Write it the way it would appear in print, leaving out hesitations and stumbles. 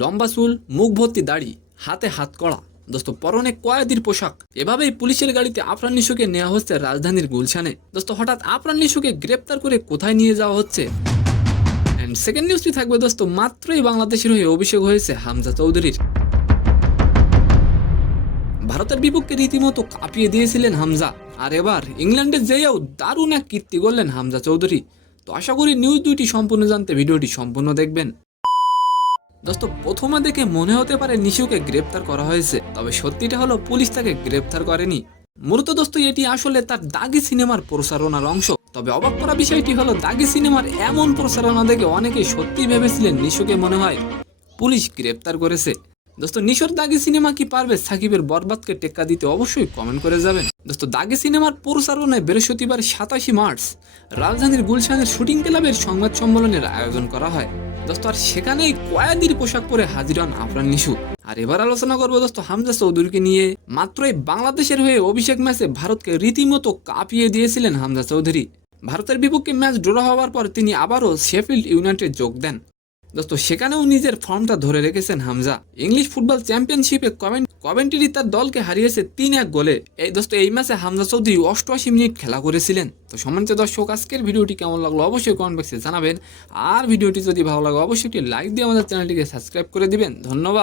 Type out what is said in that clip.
লম্বা চুল, মুখ ভর্তি দাড়ি, হাতে হাতকড়া, দোস্ত পরনে কয়েদির পোশাক। এভাবেই পুলিশের গাড়িতে আফরান নিশোকে নেওয়া হচ্ছে রাজধানীর গুলশানে। দোস্ত হঠাৎ আফরান নিশোকে গ্রেপ্তার করে কোথায় নিয়ে যাওয়া হচ্ছে? এন্ড সেকেন্ড নিউজটি থাকবে দোস্ত, মাত্রই বাংলাদেশের হয়ে অভিষেক হয়েছে হামজা চৌধুরীর। ভারতের বিপক্ষে রীতিমতো কাঁপিয়ে দিয়েছিলেন হামজা, আর এবার ইংল্যান্ডে যেয়েও দারুণ এক কীর্তি করলেন হামজা চৌধুরী। তো আশা করি নিউজ দুইটি সম্পূর্ণ জানতে ভিডিওটি সম্পূর্ণ দেখবেন। দোস্ত প্রথমে দেখে মনে হতে পারে নিশোকে গ্রেপ্তার করা হয়েছে, তবে সত্যিটা হলো পুলিশ তাকে গ্রেপ্তার করেনি। মূলত দোস্ত এটি আসলে তার দাগি সিনেমার প্রচারণার অংশ। তবে অবাক করা বিষয়টি হলো দাগি সিনেমার এমন প্রচারণা দেখে অনেকেই সত্যিই ভেবেছিলেন নিশোকে মনে হয় পুলিশ গ্রেপ্তার করেছে। দোস্ত নিশোর দাগি সিনেমা কি পারবে সাকিবের বরবাদকে টেক্কা দিতে? অবশ্যই কমেন্ট করে যাবেন। দোস্ত দাগি সিনেমার প্রচারণায় বৃহস্পতিবার 27 মার্চ রাজধানীর গুলশানের শুটিং ক্লাবের সংবাদ সম্মেলনের আয়োজন করা হয়। দোস্ত আর সেখানেই কয়েদির পোশাক পরে হাজির হন আফরান নিশো। আর এবার আলোচনা করবো দোস্ত হামজা চৌধুরীকে নিয়ে। মাত্রই বাংলাদেশের হয়ে অভিষেক ম্যাচে ভারতকে রীতিমতো কাঁপিয়ে দিয়েছিলেন হামজা চৌধুরী। ভারতের বিপক্ষে ম্যাচ ড্র হওয়ার পর তিনি আবারও শেফিল্ড ইউনাইটেড যোগ দেন। দোস্ত সেখানেও নিজের ফর্মটা ধরে রেখেছেন হামজা। ইংলিশ ফুটবল চ্যাম্পিয়নশিপে কভেন্ট্রি তার দলকে হারিয়েছে 3-1 গোলে। এই ম্যাচে হামজা চৌধুরী 88 মিনিট খেলা করেছিলেন। তো সম্মানিত দর্শক, আজকের ভিডিওটি কেমন লাগলো অবশ্যই কমেন্ট বক্সে জানাবেন। আর ভিডিওটি যদি ভালো লাগে অবশ্যই একটি লাইক দিয়ে আমাদের চ্যানেলটিকে সাবস্ক্রাইব করে দিবেন। ধন্যবাদ।